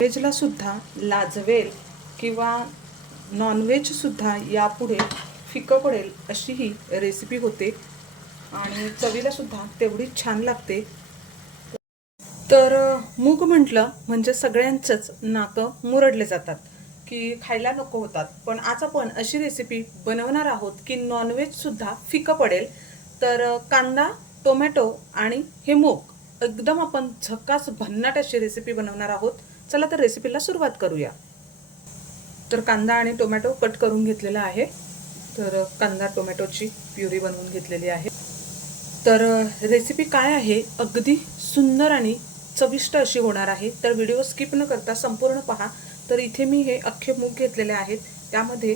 व्हेजला सुद्धा लाजवेल किंवा नॉनव्हेजसुद्धा यापुढे फिकं पडेल अशी ही रेसिपी होते. आणि चवीला सुद्धा तेवढीच छान लागते. तर मूग म्हटलं म्हणजे सगळ्यांचंच नाकं मुरडले जातात की खायला नको होतात. पण आज आपण अशी रेसिपी बनवणार आहोत की नॉनव्हेजसुद्धा फिकं पडेल. तर कांदा टोमॅटो आणि हे मूग एकदम आपण झकास भन्नाट अशी रेसिपी बनवणार आहोत. चला तर रेसिपीला सुरुवात करूया. तर कांदा आणि टोमॅटो कट करून घेतलेला आहे. तर कांदा टोमॅटोची प्युरी बनवून घेतलेली आहे. तर रेसिपी काय आहे? अगदी सुंदर आणि चविष्ट अशी होणार आहे. तर व्हिडिओ स्किप न करता संपूर्ण पहा. तर इथे मी हे अख्खे मूग घेतलेले आहेत. त्यामध्ये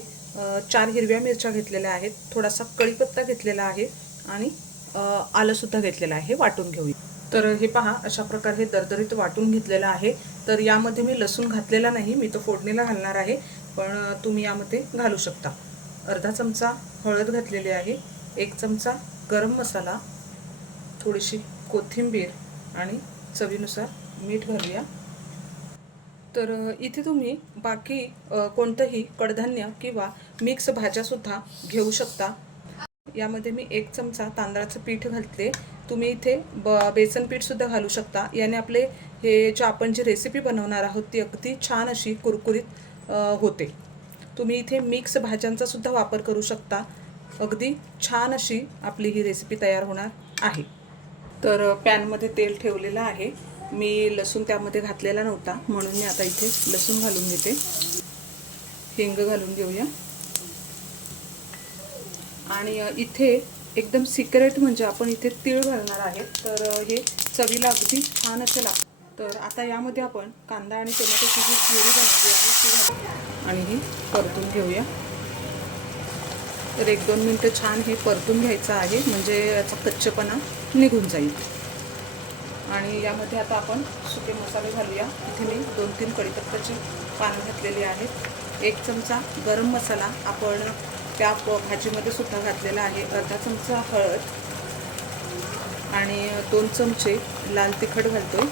चार हिरव्या मिरच्या घेतलेल्या आहेत. थोडासा कढीपत्ता घेतलेला आहे. आणि आलंसुद्धा घेतलेलं आहे. वाटून घेऊया. तर हे पहा अशा प्रकारे हे दरदरीत वाटून घेतलेलं आहे. तर यामध्ये मी लसूण घातलेला नाही मी तो फोडणीला घालणार आहे. पण तुम्ही यामध्ये घालू शकता. अर्धा चमचा हळद घातलेली आहे एक चमचा गरम मसाला थोडीशी कोथिंबीर आणि चवीनुसार मीठ घालूया. तर इथे तुम्ही बाकी कोणतंही कडधान्य किंवा मिक्स भाज्यासुद्धा घेऊ शकता. यामध्ये मी एक चमचा तांदळाचं पीठ घातले. तुम्ही इथे ब बेसन पीठसुद्धा घालू शकता. याने आपले हे जे आपण जी रेसिपी बनवणार आहोत ती अगदी छान अशी कुरकुरीत होते. तुम्ही इथे मिक्स भाज्यांचा सुद्धा वापर करू शकता. अगदी छान अशी आपली ही रेसिपी तयार होणार आहे. तर पॅनमध्ये तेल ठेवलेलं आहे. मी लसूण त्यामध्ये घातलेला नव्हता. म्हणून मी आता इथे लसूण घालून घेते. हिंग घालून घेऊया. आणि इथे एकदम सिक्रेट म्हणजे आपण इथे तीळ घालणार आहे. तर हे चवीला अगदी छान असेल तर आता यामध्ये आपण कांदा आणि टोमॅटोची जी प्युरी बनवली आहे ती घालू. आणि ही परतून घेऊया. तर एक दोन मिनटं छान हे परतून घ्यायचं आहे म्हणजे याचा कच्चपणा निघून जाईल. आणि यामध्ये आता आपण सुके मसाले घालूया. इथे मी दोन तीन कडीपत्त्याची पानं घातलेली आहेत. एक चमचा गरम मसाला आपण त्या भाजीमध्ये सुद्धा घातलेला आहे अर्धा चमचा हळद आणि दोन चमचे लाल तिखट घालतोय.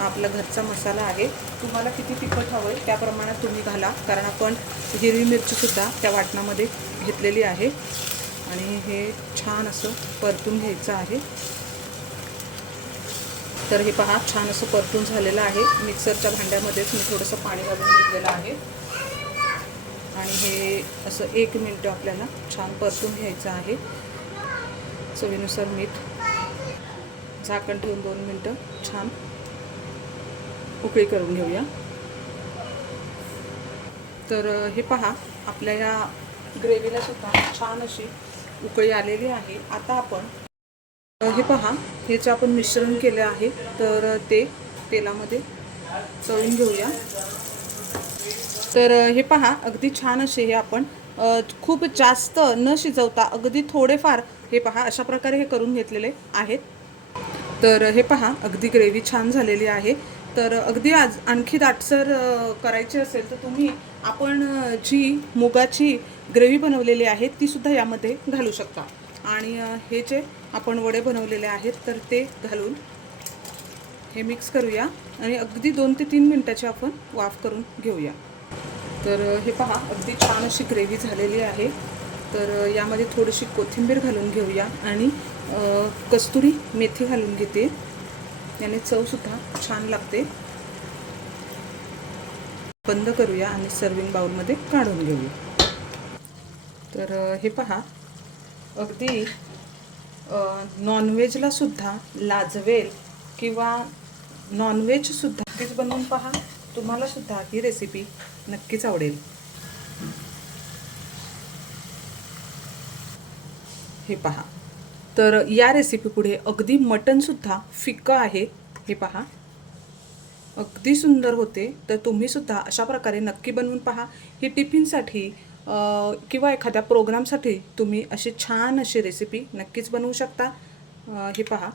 आपला घरचा मसाला आहे. तुम्हाला किती तिखट हवं आहे त्या प्रमाणात तुम्ही घाला. कारण आपण हिरवी मिरचीसुद्धा त्या वाटणामध्ये घेतलेली आहे. आणि हे छान असं परतून घ्यायचं आहे. तर हे पहा छान असं परतून झालेलं आहे. मिक्सरच्या भांड्यामध्येच मी थोडंसं पाणी घालून घेतलेलं आहे. आणि हे असं एक मिनटं आपल्याला छान परतून घ्यायचं आहे. चवीनुसार मीठ. झाकण ठेवून दोन मिनटं छान उकळी करून घेऊया. तर हे पहा आपल्या या ग्रेव्हीला सुद्धा छान अशी उकळी आलेली आहे. आता आपण हे पहा हे जे आपण मिश्रण केलं आहे तर ते तेलामध्ये तळून घेऊया. तर हे पहा अगदी छान असे हे आपण खूप जास्त न शिजवता अगदी थोडेफार हे पहा अशा प्रकारे हे करून घेतलेले आहेत. तर हे पहा अगदी ग्रेव्ही छान झालेली आहे. तर अगदी आज आणखी दाटसर करायची असेल तर तुम्ही आपण जी मुगाची ग्रेव्ही बनवलेली आहे ती सुद्धा यामध्ये घालू शकता. आणि हे जे आपण वडे बनवलेले आहेत तर ते घालून हे मिक्स करूया आणि अगदी दोन ते तीन मिनटाची आपण वाफ करून घेऊया. तर हे पहा अगदी छान अशी ग्रेव्ही झालेली आहे. तर यामध्ये थोडीशी कोथिंबीर घालून घेऊया आणि कस्तुरी मेथी घालून घेते. याने चवसुद्धा छान लागते. बंद करूया आणि सर्विंग बाउलमध्ये काढून घेऊया. तर हे पहा अगदी नॉनव्हेजलासुद्धा नॉनव्हेजला सुद्धा लाजवेल किंवा नॉनव्हेजसुद्धा नक्कीच बनवून पहा. तुम्हाला सुद्धा ही रेसिपी नक्कीच आवडेल. हे पहा. तर या रेसिपी पुढे अगदी मटनसुद्धा फिक्कं आहे. हे पहा. अगदी सुंदर होते. तर तुम्ही सुद्धा अशा प्रकारे नक्की बनवून पहा. ही टिफिनसाठी किंवा एखाद्या प्रोग्रामसाठी तुम्ही अशी छान अशी रेसिपी नक्कीच बनवू शकता. हे पहा.